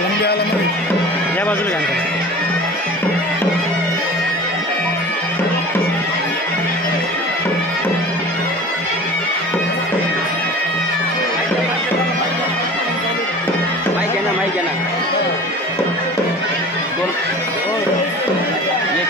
या बाजूला घ्या अंकल. माइक है ना बोल. ये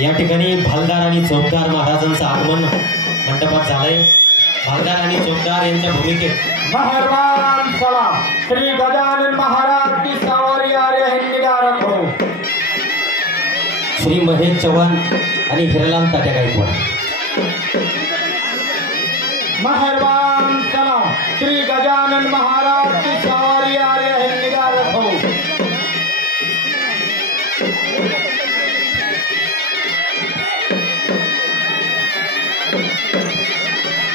या ठिकाणी भालदार आणि चौकदार महाराजांचं आगमन मंडपात झालंय. भालदार आणि चौकदार यांच्या भूमिकेत मेहरबान सलाम श्री गजानन महाराज की सवारी आ रहे हैं, निगाह रखो. श्री महेश चव्हाण आणि हिरालाल तात्या गायकवाड. मेहरबान सलाम श्री गजानन महाराज की सवारी आ रहे हैं, निगाह रखो.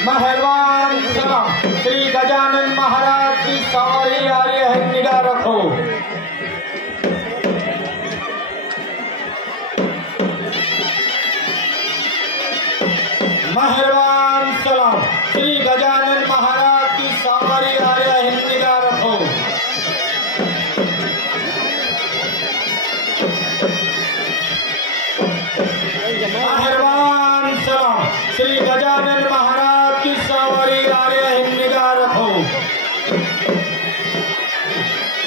मेहरबान सलाम श्री गजानन महाराज की सवारी आ रही है, निगाह रखो. मेहरबान सलाम श्री गजानन महाराज की सवारी आ रही है, निगाह रखो. मेहरबान सलाम श्री गजानन महाराज की सवारी आ रही है, निगाह रखो.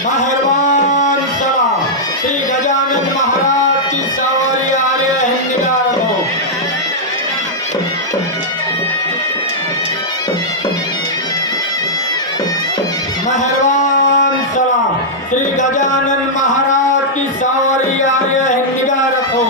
मेहरबान सलाम श्री गजानन महाराज की सवारी आ रही है, निगाह रखो. मेहरबान सलाम श्री गजानन महाराज की सवारी आ रही है, निगाह रखो.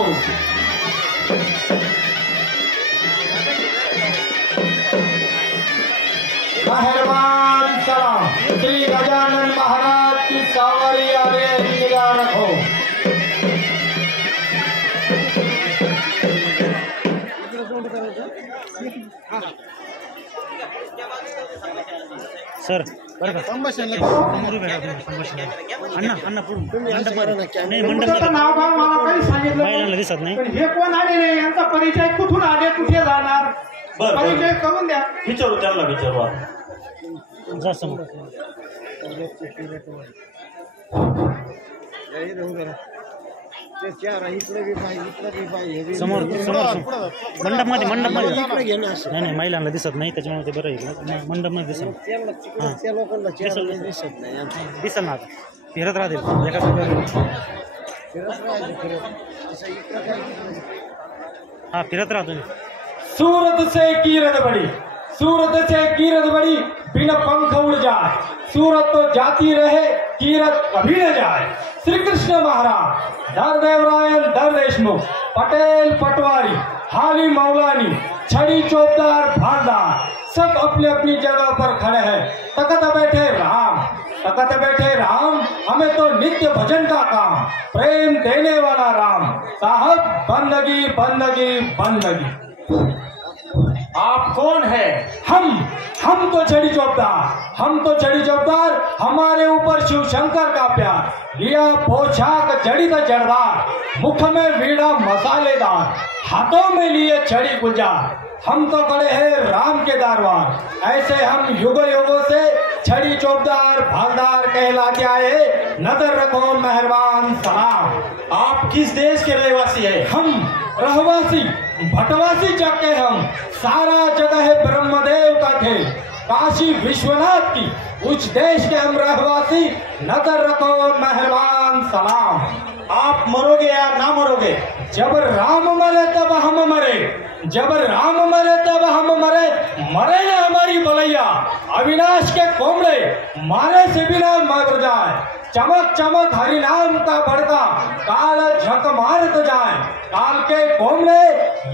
मेहरबान सलाम श्री गजानन महाराज की सवारी आ रही है, निगाह रखो. सर बरं का अण्णा अण्णा नाही मंडप महिलांना दिसत नाही. हे कोण आले यांचा परिचय कुठून आले कुठे जाणार परिचय करून द्या. विचारू त्यांना विचारू. जा समोर. समोर मंडप मध्ये नाही नाही महिलांना दिसत नाही त्याच्यामुळे ते बरं आहे. मंडप मध्ये दिसत दिसल ना आता फिरत राहतील एका हा फिरत राहतो. सूरत से कीरत बड़ी, सूरत से कीरत बड़ी, बिना पंख उड़ जाए. सूरत तो जाती रहे, कीरत कभी न जाए. श्री कृष्ण महाराज, धर देवरायन, धर देशमुख, पटेल पटवारी, हाली मौलानी, छड़ी चौबदार, भालदार सब अपने अपनी जगह पर खड़े हैं. तकत बैठे राम, तकत बैठे राम, हमें तो नित्य भजन का काम. प्रेम देने वाला राम साहब, बंदगी बंदगी बंदगी. आप कौन है? हम तो छड़ी चौबदार, हम तो छड़ी चौबदार. हमारे ऊपर शिव शंकर का प्यार. लिया पोशाक जड़ी का जड़दार, मुख में वीड़ा मसालेदार, हाथों में लिए छड़ी गुजार. हम तो खड़े हैं राम के दरबार. ऐसे हम युगों युगों से छड़ी चौबदार भालदार कहलाते आए. नजर रखो मेहरबान सलाम. आप किस देश के रहवासी है? हम रहवासी भटवासी जग के. हम सारा जगह ब्रह्मदेव का थे. काशी विश्वनाथ की उस देश के हम रहवासी. नजर रखो मेहरबान सलाम. आप मरोगे या ना मरोगे? जब राम मरे तब हम मरे, जब राम मरे तब हम मरे. मरे न हमारी बलैया, अविनाश के कोमड़े मारे से बिना मर जाए. चमक चमक हरि नाम का बड़का, काल झक मारत जाए. काल के कोमड़े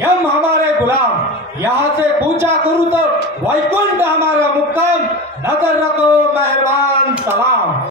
यम हमारे गुलाम. यहाँ से पूछा करूँ तो वैकुंठ हमारा मुक्काम. नजर रखो मेहरबान सलाम.